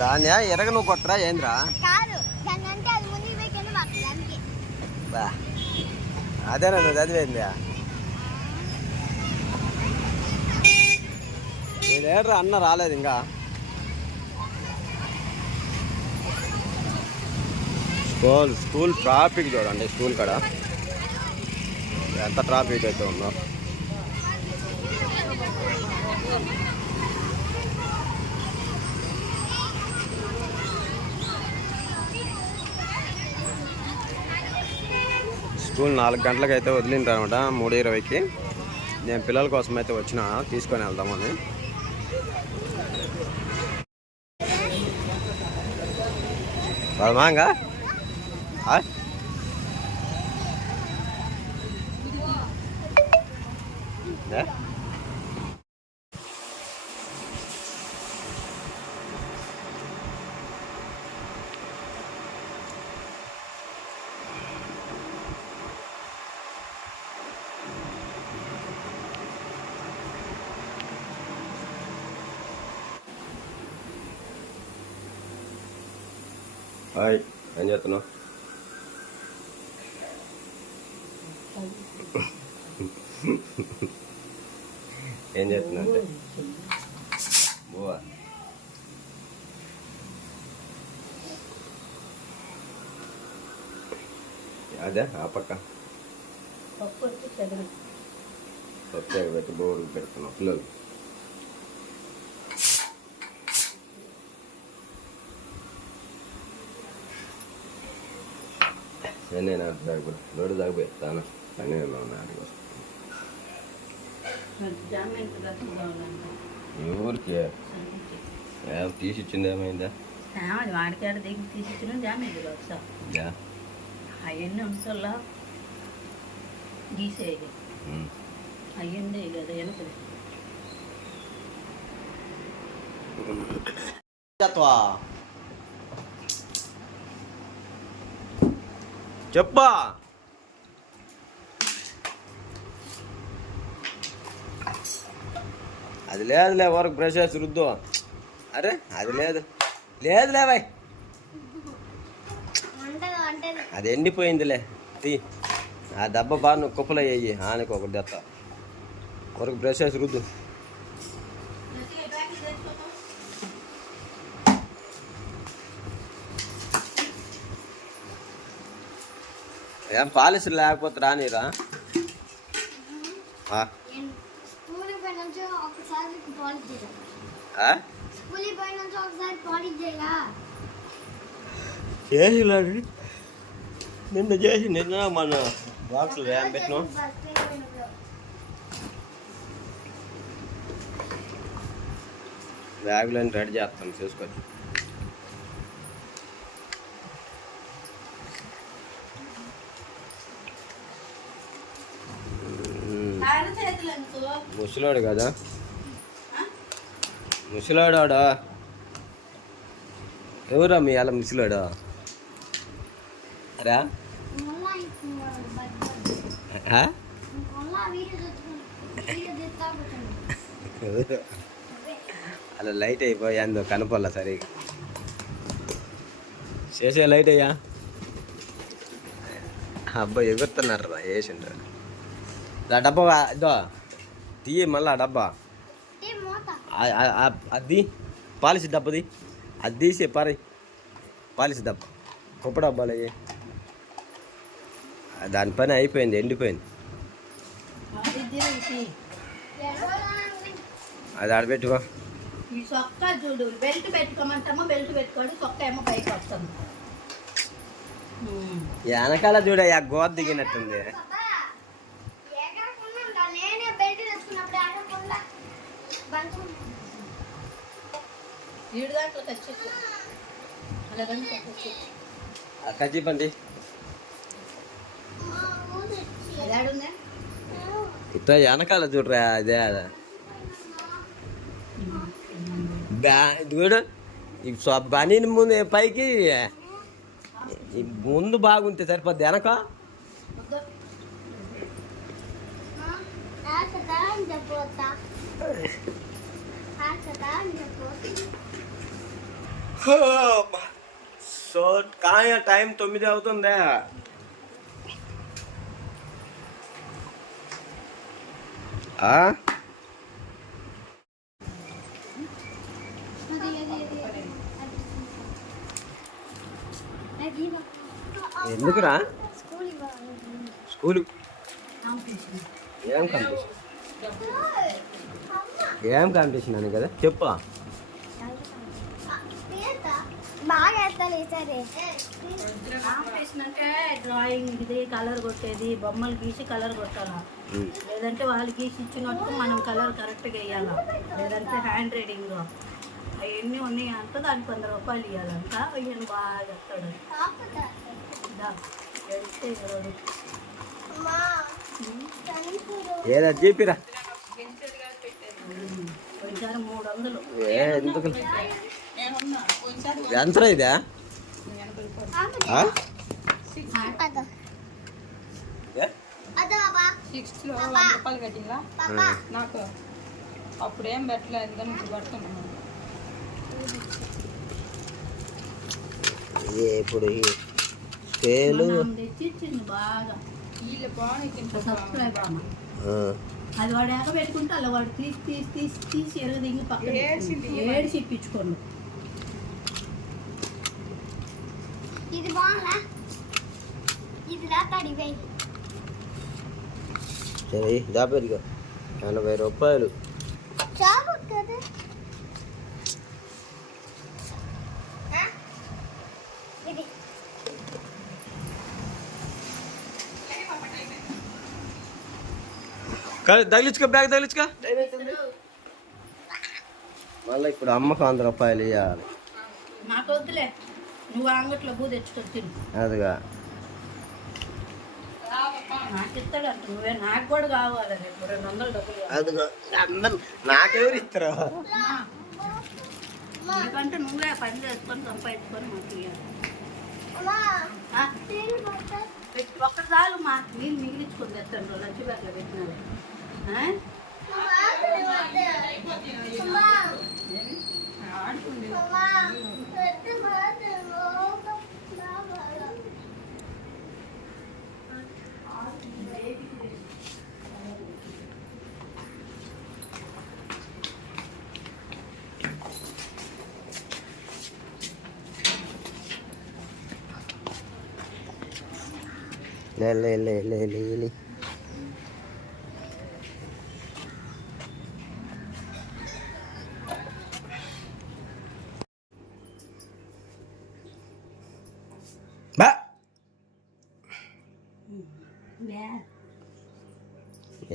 దాన్ని ఎరగ నువ్వు కొట్టరా ఏంద్రా? అదేనా నువ్వు చదివేంది? నేనేడ్రా అన్న రాలేదు ఇంకా. స్కూల్ స్కూల్ ట్రాఫిక్ చూడండి స్కూల్ కాడ. ఎంత ట్రాఫిక్ అయితే ఉందో. స్కూల్ నాలుగు గంటలకు అయితే వదిలింటారు మూడు ఇరవైకి. నేను పిల్లల కోసం అయితే వచ్చిన తీసుకొని వెళ్దామని. పదమాంగా Yeah. హాయ్ ఏం చేస్తున్నావు ఏం చేస్తున్నావు అంటే బువ్వా అదే ఆ పక్క పప్పు పెట్టి బోర్లు పెడుతున్నావు పిల్లలు నేను అటు తాగిపోయి రోడ్డు తాగిపోయి తాను. పని ఉన్నాడు జామెంట్ రసం కావాలంటే ఊరికి. తీసి ఇచ్చింది ఏమైందా? వాడికాడ దగ్గర తీసిచ్చిన జామెంట్ రసం యా అవన్నీ ఉంచల్లా. గీసేది. అయ్యిందే కదా వెనకది. చెప్పా. అది లేదులే వరకు బ్రష్ చేసి రుద్దు. అరే అది లేదు. లేదులే బాయ్. అది ఎండిపోయిందిలే. తీ. ఆ దెబ్బ బాగా నువ్వు కుప్పలు అయ్యి ఆనకి ఒకటి తెస్తా వరకు బ్రష్ చేసి రుద్దు. ఏం పాలసీ లేకపోతే రానిరా? చేసిలాడు నిన్న చేసి నిన్న మన బాక్సులు ఏం పెట్టినాం. బ్యాగులని రెడీ చేస్తాం చూసుకోవచ్చు ముసలాడు కదా? ముసలాడా ఎవరా మీ అలా ముసలాడా? రా. ఎవరు? అలా లైట్ అయిపోయాందో కనపల్ల సరిగా. చేసే లైట్ అయ్యా. అబ్బాయి ఎగురుతున్నారు రా వేసిండ్రు డబ్బా ఇదో. తీయ మళ్ళీ ఆ డబ్బా అది పాలిసి డబ్బది అది తీసి పారి పాలిసి డబ్బా కుప్ప డబ్బాలు అయ్యి దాని పని అయిపోయింది ఎండిపోయింది అది ఆడబెట్టుకో ఈ సొక్క చూడు బెల్ట్ పెట్టుకోమంటామో బెల్ట్ పెట్టుకోండి సొక్క ఏమో పైకి వస్తుంది. వెనకాల చూడ గోద దిగినట్టుంది. ఏడు దాంట్లో ఖర్చు అలా దాంట్లో ఖర్చు ఆ కజ్జి పండి అది ఆడుందా? ఇట్లా వెనకాల చూడరా అదే గా- చూడు ఈ బనీ ముందు పైకి ఈ ముందు బాగుంటే సరిపోద్ది వెనక. వద్దు. సో కానీ టైం తొమ్మిది అవుతుందే. ఎందుకురా? స్కూల్. ఏం కాంపిటీషన్? ఏం కాంపిటీషన్ అని కదా? చెప్పు. కాంపిటీషన్ అంటే డ్రాయింగ్ ఇది కలర్ కొట్టేది బొమ్మలు గీసి కలర్ కొట్టాలా? లేదంటే వాళ్ళు గీసి ఇచ్చినట్టు మనం కలర్ కరెక్ట్గా వేయాలా? లేదంటే హ్యాండ్ రైటింగ్ అవన్నీ ఉన్నాయి అంట దానికి వంద రూపాయలు ఇవ్వాలంట ఈయన బాగా చెప్తాడు. వెళ్తే? ఏదా చెప్పిరా. ఎందుకు? ఎంత ఇదా? ఆ? ఏ? సిక్స్త్లో వంద రూపాయలు కట్టిందా? నాకు అప్పుడేం పెట్టలేదు కానీ ఇప్పుడు పెడుతున్నాను ఇప్పుడు వీళ్ళు బాగా. సబ్స్క్రైబ్ అమ్మ ఆ. అది వాడు ఎక్క పెట్టుకుంటే అలా వాడు తీసి తీసి తీసి తీసి ఎరగదింగి పక్కన ఏడ్చి ఇప్పించుకోండి ఇది బాగుందా ఇది రాతాడు ఇవే సరే దాపేదిగా ఎనభై రూపాయలు చాలు కదా తగిలించుకో బ్యాగ్ తగిలించుకో. మళ్ళీ ఇప్పుడు అమ్మకు వంద రూపాయలు ఇవ్వాలి నాకు వద్దులే. నువ్వు అంగట్లో బూ తెచ్చుకొని తిను. అదిగా. నాకు ఇస్తాడంట నువ్వే నాకు కూడా కావాలి రేపు. రెండు వందలు డబ్బులు. అదిగా అందరు నాకెవరు ఇస్తారు? ఎందుకంటే నువ్వే పని చేసుకొని సంపాదించుకొని మాకు ఇవ్వాలి అమ్మా ఆ, తిరిగి పోతా పెట్టి ఒక్కటి చాలు మా నీళ్ళు మిగిలించుకొని తెస్తాను లంచ్ బ్యాగ్లో పెట్టినారు lê lê lê lê lê lê.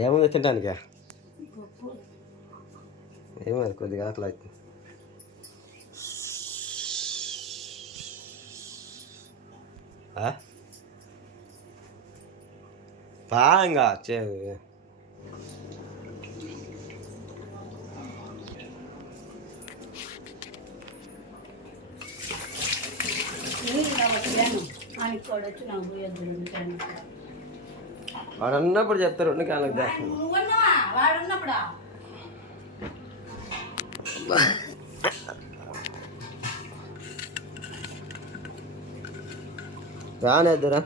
ఏముంది తినడానికి పప్పు. ఏమో అది కొద్దిగా ఆకలి అవుతుంది? పాంగా చే కూడా వచ్చి నాకు పోయొద్దు. వాడు అన్నప్పుడు చెప్తారు రెండు కాళ్ళకి రానేద్దురా